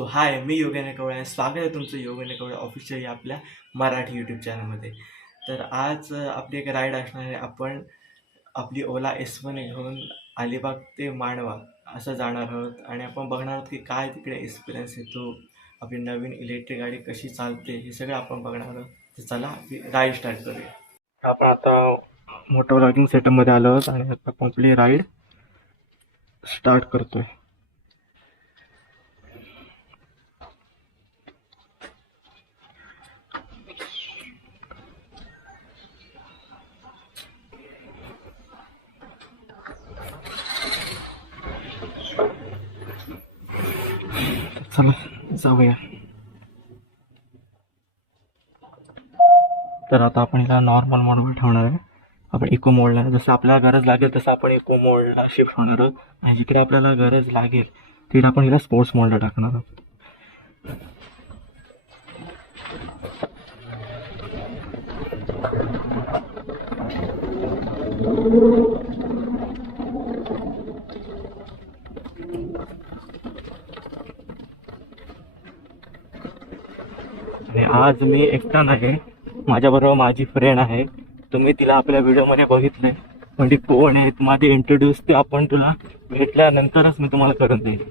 सो हाय, मी योगेंद्र कवळे आणि स्वागत आहे तुमचं योगेंद्र कवळे ऑफिशियल या आपल्या मराठी यूट्यूब चॅनलमध्ये. तर आज आपली एक राईड असणार आहे. आपण आपली ओला S1 घेऊन अलिबाग ते मांडवा असं जाणार आहोत आणि आपण बघणार आहोत की काय तिकडे एक्सपिरियन्स येतो, आपली नवीन इलेक्ट्रिक गाडी कशी चालते, हे सगळं आपण बघणार आहोत. तर चला आपली राईड स्टार्ट करूया. आपण आता मोठं व्लॉगिंग सेटअपमध्ये आलो आहोत आणि आता आपली राईड स्टार्ट करतोय. चला जाऊया. तर आता आपण याला नॉर्मल मोडवर ठेवणार आहे. आपण इको मोडला जसं आपल्याला गरज लागेल तसं आपण इको मोडला शिफ्ट होणार आहोत आणि जिकडे आपल्याला गरज लागेल तिकडे आपण हिला स्पोर्ट्स मोडला टाकणार आहोत. आणि आज मी एकटा नाही, माझ्याबरोबर माझी फ्रेंड आहे. तुम्ही तिला आपल्या व्हिडिओमध्ये बघितलंय, पण ती कोण आहे माझी इंट्रोड्यूस ते आपण तुला भेटल्यानंतरच मी तुम्हाला करून देईन.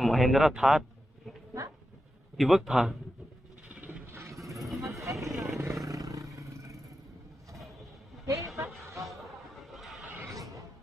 महिंद्रा थार ती बघ थार.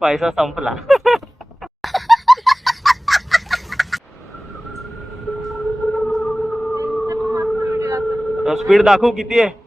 पैसा संपला. स्पीड दाखव किती आहे.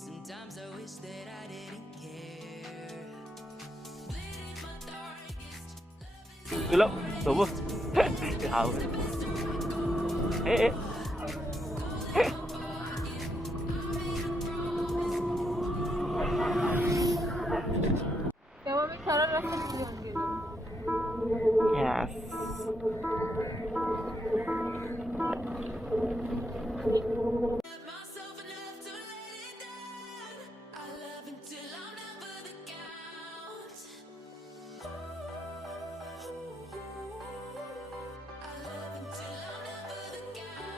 Sometimes I wish that I didn't care. तुला सोबत ए तेव्हा मी सरळ रस्त्याने घेऊन गेलो. Yes. myself enough to let it down. I love until I'm never the count. I love until I'm never the count. I love until I'm never the count.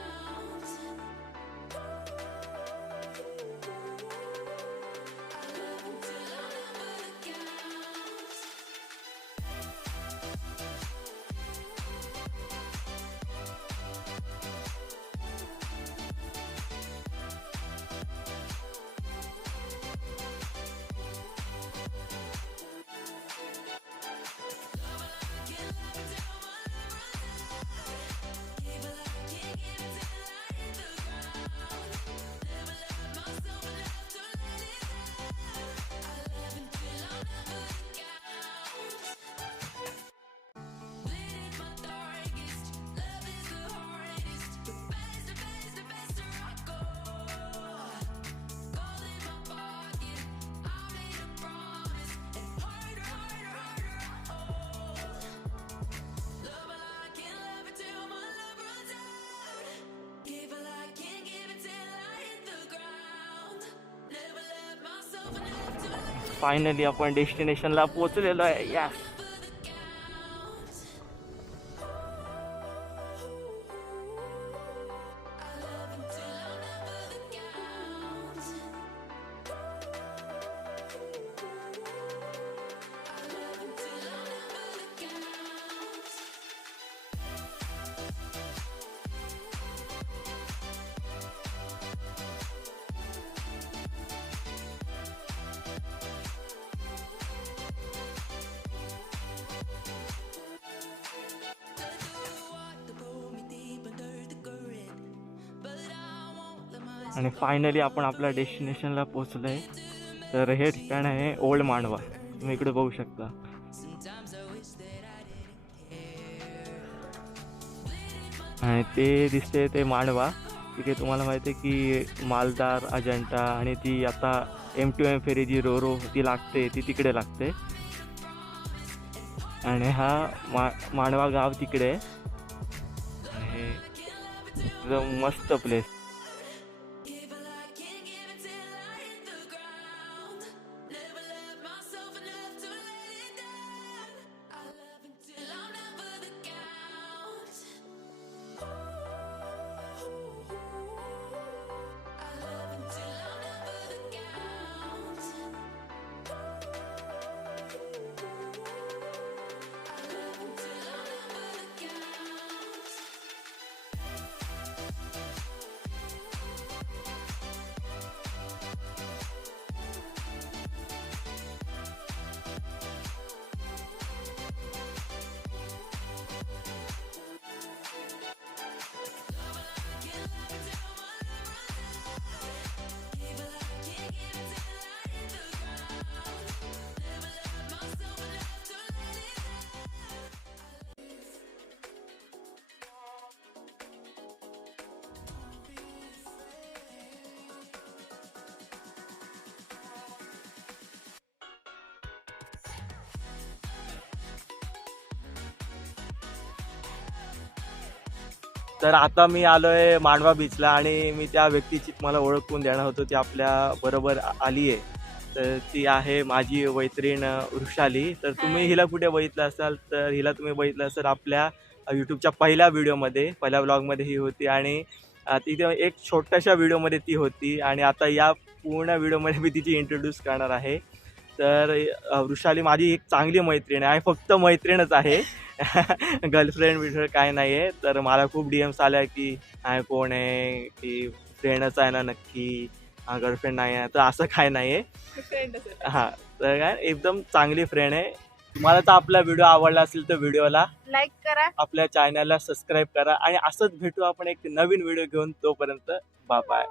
Finally आपण डेस्टिनेशनला पोहोचलेलो आहे. यस. आणि फायनली आपण आपल्या डेस्टिनेशनला पोहोचलो आहे. तर हे ठिकाण आहे ओल्ड मांडवा. तुम्ही इकडे बघू शकता. आणि ते दिसते ते मांडवा. तिथे तुम्हाला माहिती आहे की मालदार अजंठा आणि ती आता M2M फेरी जी रोरो ती लागते ती तिकडे लागते. आणि हा मांडवा गाव तिकडे आहे. आणि एकदम मस्त प्लेस. तर आता मी आलोय मांडवा बीचला आणि मी त्या व्यक्तीची तुम्हाला ओळखून देणार होतो. ती आपल्या बरोबर आली आहे. तर ती आहे माझी मैत्रीण वृषाली. तर तुम्ही हिला कुठे बघितलं असाल तर हिला तुम्ही बघितलं असाल आपल्या यूट्यूबच्या पहिल्या व्हिडिओमध्ये, पहिल्या व्लॉगमध्ये ही होती. आणि तिथे एक छोट्याशा व्हिडिओमध्ये ती होती. आणि आता या पूर्ण व्हिडिओमध्ये मी तिची इंट्रोड्यूस करणार आहे. तर वृषाली माझी एक चांगली मैत्रीण आहे. फक्त मैत्रीणच आहे. गर्लफ्रेंड बिफ्रेंड काय नाही आहे. तर मला खूप DMs आल्या की काय कोण आहे, की फ्रेंडच आहे ना नक्की, गर्लफ्रेंड नाही आहे. तर असं काय नाही आहे. फ्रेंड असेल. हां, तर काय एकदम चांगली फ्रेंड आहे. तुम्हाला तर आपला व्हिडिओ आवडला असेल तर व्हिडिओला लाईक करा, आपल्या चॅनलला सबस्क्राईब करा. आणि असंच भेटू आपण एक नवीन व्हिडिओ घेऊन. तोपर्यंत बाय बाय.